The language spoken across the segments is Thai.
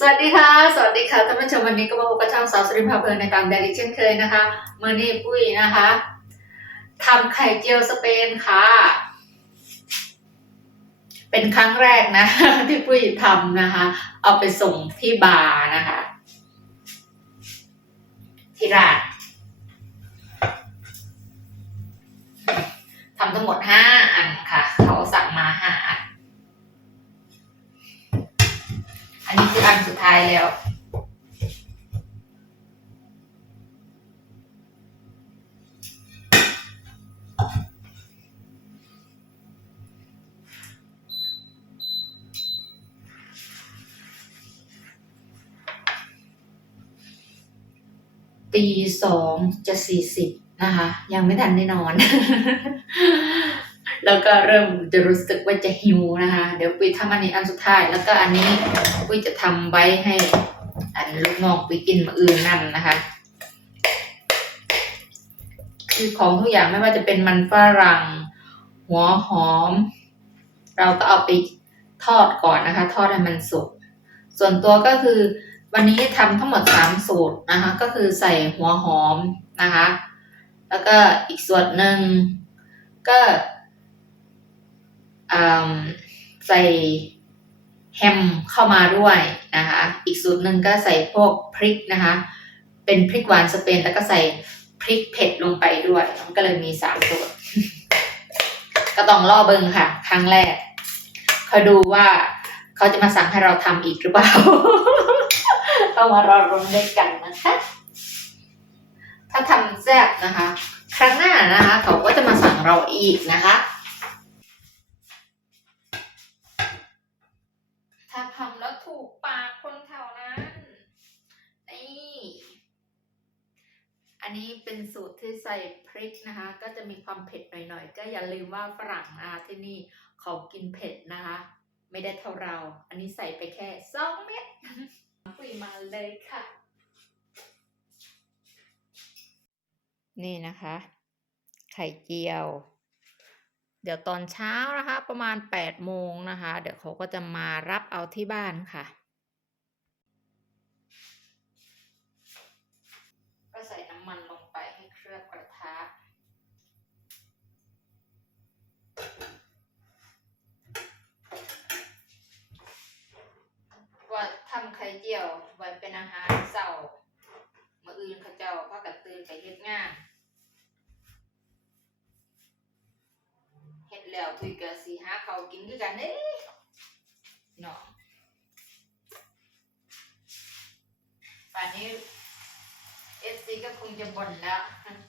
สวัสดีค่ะ สวัสดีค่ะท่านผู้ชมวันนี้ก็มาพบกับช่องสาวสรินทร์พาเพลินในตามแดริเช่นเคยนะคะเมื่อนี้ปุ้ยนะคะทำไข่เจียวสเปนค่ะ เป็นครั้งแรกนะ ที่ปุ้ยทำนะคะ เอาไปส่งที่บาร์นะคะ ที่ร้านทำทั้งหมดห้าอันค่ะ เขาสั่งมาห้าอัน อันนี้คืออันสุดท้ายแล้ว ตีสองจะสี่สิบนะคะ ยังไม่ทันได้นอน แล้วก็เริ่มจะรู้สึกว่าจะหิวนะคะ เดี๋ยวปุ้ยทำอันนี้อันสุดท้าย แล้วก็อันนี้ปุ้ยจะทำไว้ให้ อันลูกน้องปุ้ยกินมาอื่นนั่นนะคะ คือของทุกอย่างไม่ว่าจะเป็นมันฝรั่ง หัวหอม เราก็เอาไปทอดก่อนนะคะ ทอดให้มันสุก ส่วนตัวก็คือวันนี้ทำทั้งหมดสามสูตรนะคะ ก็คือใส่หัวหอมนะคะ แล้วก็อีกส่วนหนึ่งก็ ใส่แฮมเข้ามาด้วยนะคะ อีกสูตรหนึ่งก็ใส่พวกพริกนะคะ เป็นพริกหวานสเปนแล้วก็ใส่พริกเผ็ดลงไปด้วย มันก็เลยมีสามสูตรก็ต้องล่อเบิงค่ะ ครั้งแรกคอยดูว่าเขาจะมาสั่งให้เราทำอีกหรือเปล่าต้องมารอรุ้นด้วยกันนะคะ ถ้าทำแซ่บนะคะ ครั้งหน้านะคะ เขาก็จะมาสั่งเราอีกนะคะ ถ้าทำแล้วถูกปากคนแถวนั้นนี่อันนี้เป็นสูตรที่ใส่พริกนะคะ ก็จะมีความเผ็ดหน่อยๆ ก็อย่าลืมว่าฝรั่งนะคะที่นี่เขากินเผ็ดนะคะ ไม่ได้เท่าเรา อันนี้ใส่ไปแค่สองเม็ดคุยมาเลยค่ะ นี่นะคะ ไข่เจียว เดี๋ยวตอนเช้านะคะ ประมาณแปดโมงนะคะ เดี๋ยวเขาก็จะมารับเอาที่บ้านค่ะ ก็ใส่น้ำมันลงไปให้เคลือบกระทะว่าทำไข่เจียวไว้เป็นอาหารเสาร์มื่ออื่นเขาเจ้าพากันตื่นไปเฮ็ดงานเฮ็ดแล้วคุยกันสิหาเขาวกิน คือกันเด้เนาะป่านนี้เอฟซีก็คงจะบ่นแล้ว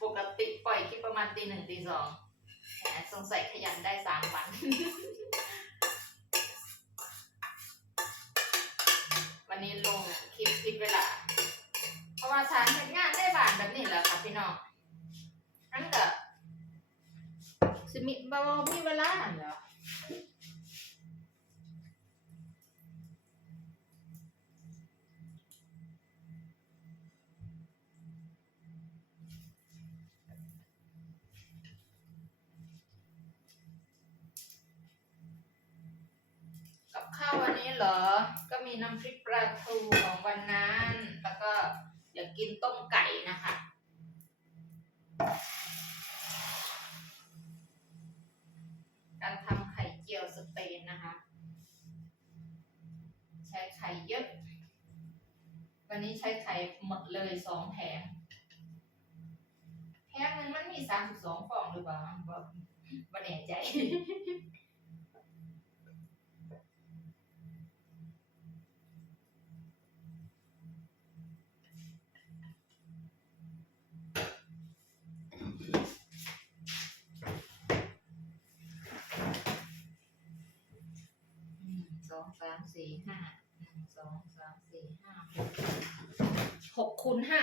ปกติปล่อยคลิปประมาณตีหนึ่งตีสองแหมสงสัยขยันได้สามวัน วันนี้ลงคลิปคลิปเวลา เพราะว่าทานเฮ็ดงานได้บ้านแบบนี้แหละค่ะพี่น้องนั่นก็สมีบ่บ่มีเวลาเหรอาววันนี้เหรอ ก็มีน้ำพริกปลาทูของวันนั้น แล้วก็อยากกินต้มไก่นะคะ การทำไข่เจียวสเปนนะคะ ใช้ไข่เยอะ วันนี้ใช้ไข่หมดเลยสองแผงแผงนึงมันมีสามสิบสองฟองหรือเปล่าบ่แน่ใจ สี่ห้าหนึ่งสองสามสี่ห้าหกหกคูณห้า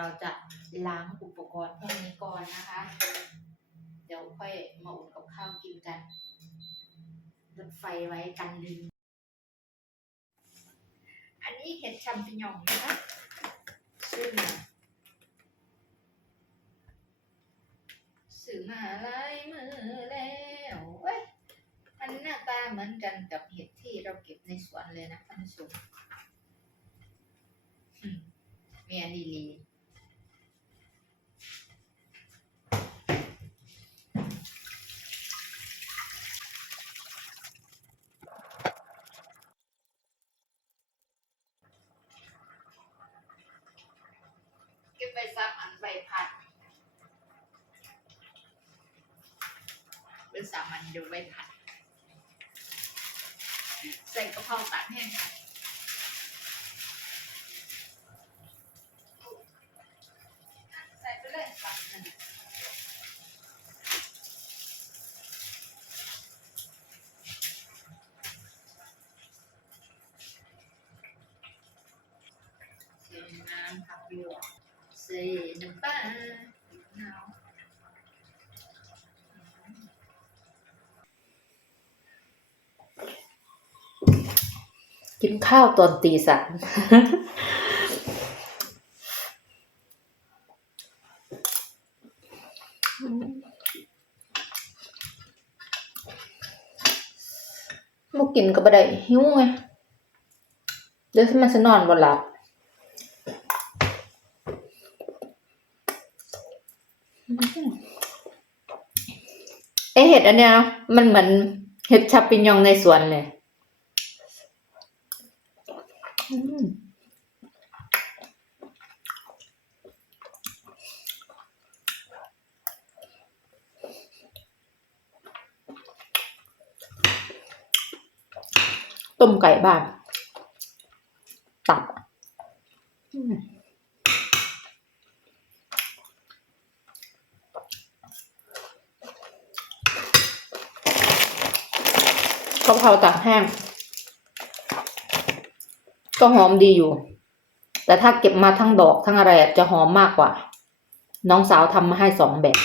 เราจะล้างอุปกรณ์พวกนี้ก่อนนะคะ เดี๋ยวค่อยมาอุ่นกับข้าวกินกันลดไฟไว้กันลืมอันนี้เห็ดชัมปิญองนะคะซื้อมาซื้อมาลายมือแล้วเอ้ยมันหน้าตาเหมือนกันกับเห็ดที่เราเก็บในสวนเลยนะท่านผู้ชมอืมมีอันดีลีเก็บไปซักอันใบพัดหรือสามันดูใบพัดใส่กระเพราตากแห้งค่ะ กินข้าวตอนตีสามมื่กินก็บ่ได้หิวไงเดี๋ยวมันจะนอนบ่หลับเอเห็ดอันเนี้ยมันเหมือนเห็ดชับปิญญองในสวนเลย อืมต้มไก่บ้านตับอืมกะเพราตากแห้ง ก็หอมดีอยู่ แต่ถ้าเก็บมาทั้งดอกทั้งอะไรจะหอมมากกว่า น้องสาวทำมาให้สองแบบ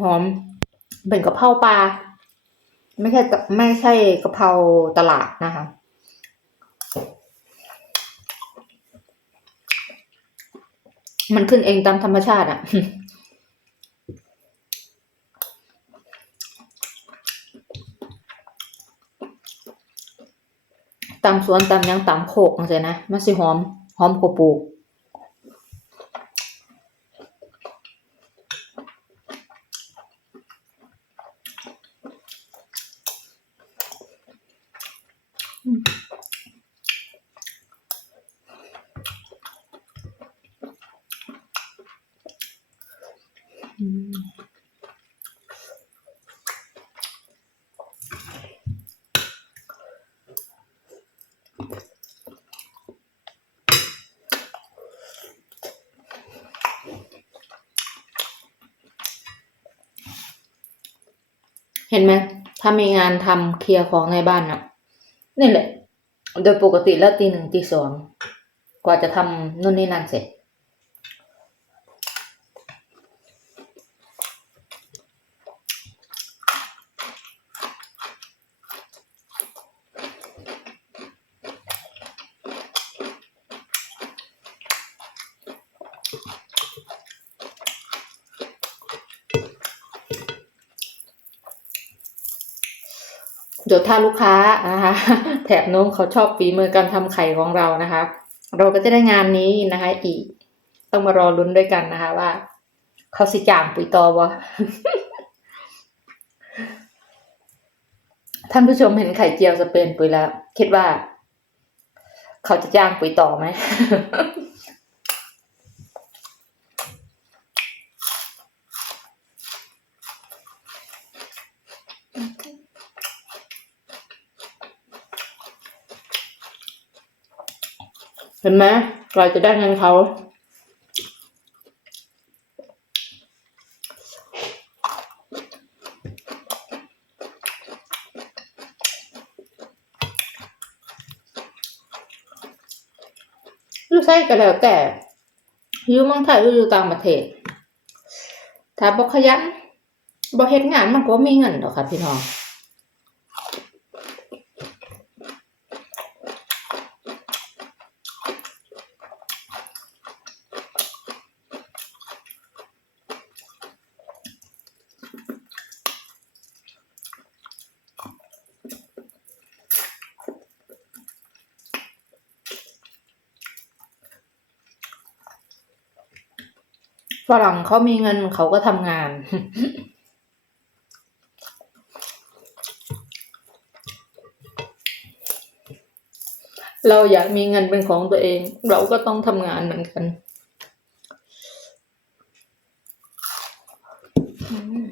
หอมเป็นกะเพราปลาไม่ใช่ไม่ใช่กะเพราตลาดนะคะมันขึ้นเองตามธรรมชาติอะ ตำสวนตำยังตำโคกจังซี่นะมันสิหอม หอมกว่าปลูก เห็นไหมถ้ามีงานทำเคลียร์ของในบ้านน่ะนี่แหละ โดยปกติแล้วตีหนึ่งตีสองกว่าจะทำนู่นนี่นั่นเสร็จ เดี๋ยวถ้าลูกค้านะคะแถบโน้นเขาชอบฝีมือการทำไข่ของเรานะคะ เราก็จะได้งานนี้นะคะ อีก ต้องมารอลุ้นด้วยกันนะคะว่า เขาสิจ่างปุ๋ยตอวะท่านผู้ชมเห็นไข่เจียวสเปนปุ๋ยแล้ว คิดว่า เขาจะจ้างปุ๋ยต่อไหม เห็นไหมเราจะได้เงินเขาอยู่ไสก็แล้วแต่อยู่เมืองไทยอยู่ต่างประเทศ ถ้าบ่ขยันบ่เฮ็ดงานมันก็มีเงินดอกค่ะพี่น้อง ฝรั่งเขามีเงินเขาก็ทำงาน เราอยากมีเงินเป็นของตัวเอง เราก็ต้องทำงานเหมือนกัน อืม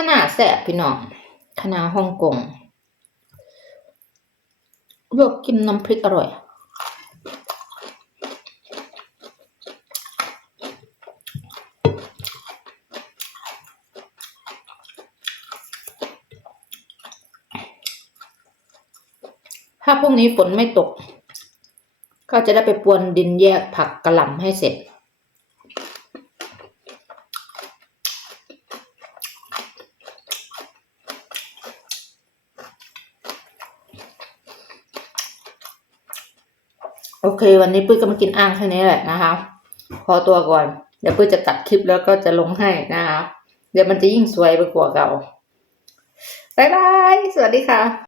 ขนาดแสบพี่น้องขนาดฮ่องกงลวกกินน้ำพริกอร่อย ถ้าพรุ่งนี้ฝนไม่ตก ก็จะได้ไปปวนดินแยกผักกระหล่ำให้เสร็จ โอเค วันนี้ปุ้ยก็มากินอ่างแค่นี้แหละนะคะ พอตัวก่อน เดี๋ยวปุ้ยจะตัดคลิปแล้วก็จะลงให้นะคะ เดี๋ยวมันจะยิ่งสวยไปกว่าเก่าบ๊ายบาย สวัสดีค่ะ